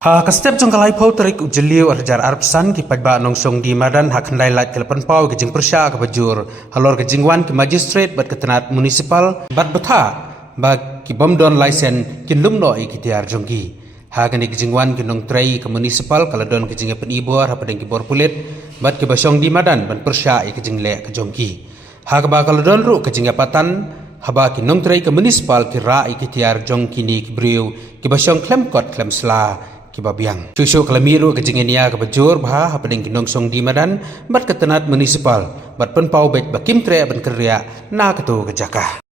Kastep jong kalai pau tarik ujeliu arjar arpsan ki pajba nongsong di madan hak hendai lat kelepan pau ke jing persya ke bajur halor ke jingwan ke magistrate bat ketenat municipal bat betha ba ki bomdon license kin lumno i kitiar jongki hagani ke jingwan ki nong trai ke municipal kaladon ke jinge pen ibor hapadeng ki bor pulit bat ke basong di madan ban persya i ke jingle ke jongki hagba kaladon ru ke jinge patan haba ki nong trai ke municipal ki ra i kitiar jongki ni ki briu ki basong klem kot klem sla kibabiang cucu kelamiru ke jingenia ke bajur bah hapadeng kinong song di madan bat ketenat municipal bat penpau bet bakim tre ban kerja na ketu ke jaka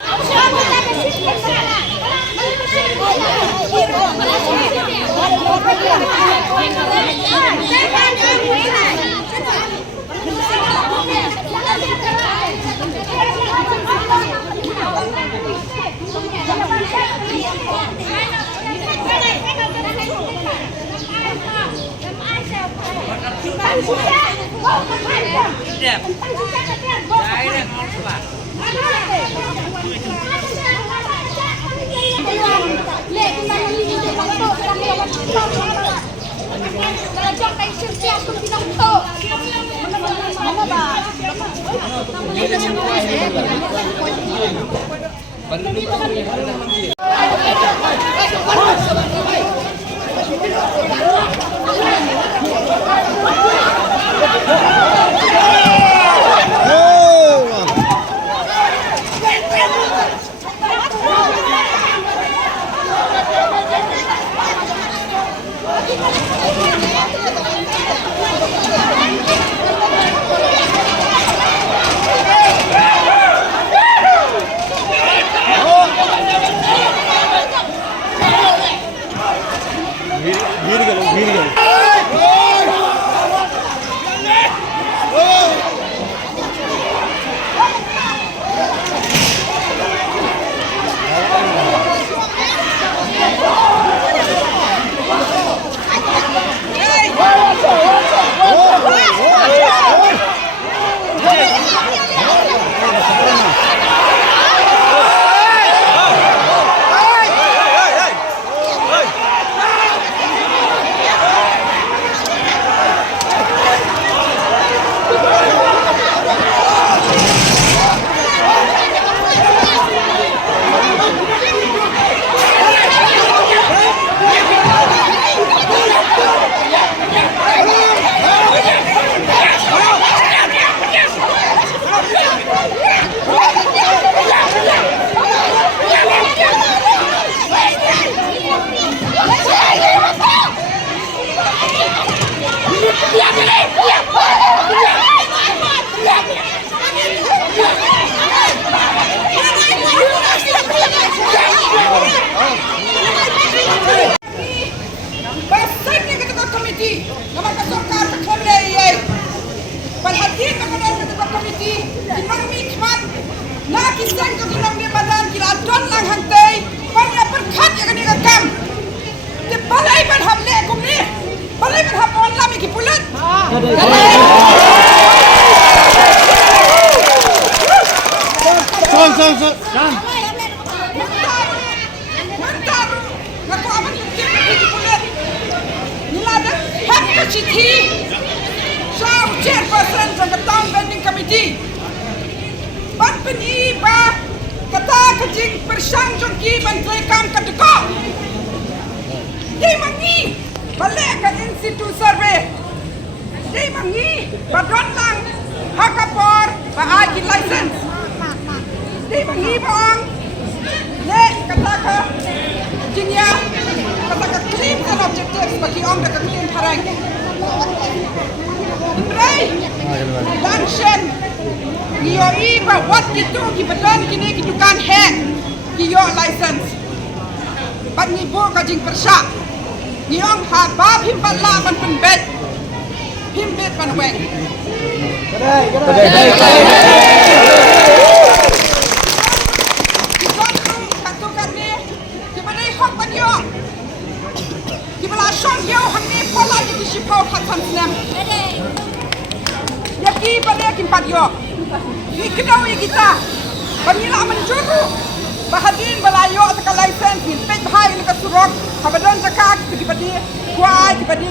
bahadin balayo at ka-license kin pet bahay ni kasurok habadon zakak kipadi kuai kipadi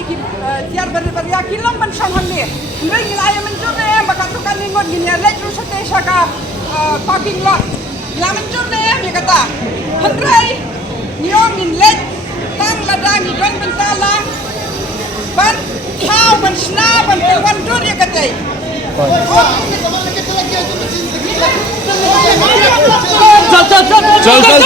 tiar bari kilong man sang handi ngai ngilaya menjure bakatukan ningon ginya letru sa tesha ka parking lot ngila menjure mi kata handrai niong min let tang ladang ni don bentala ban how ban sna ban wan dur ya katai चल चल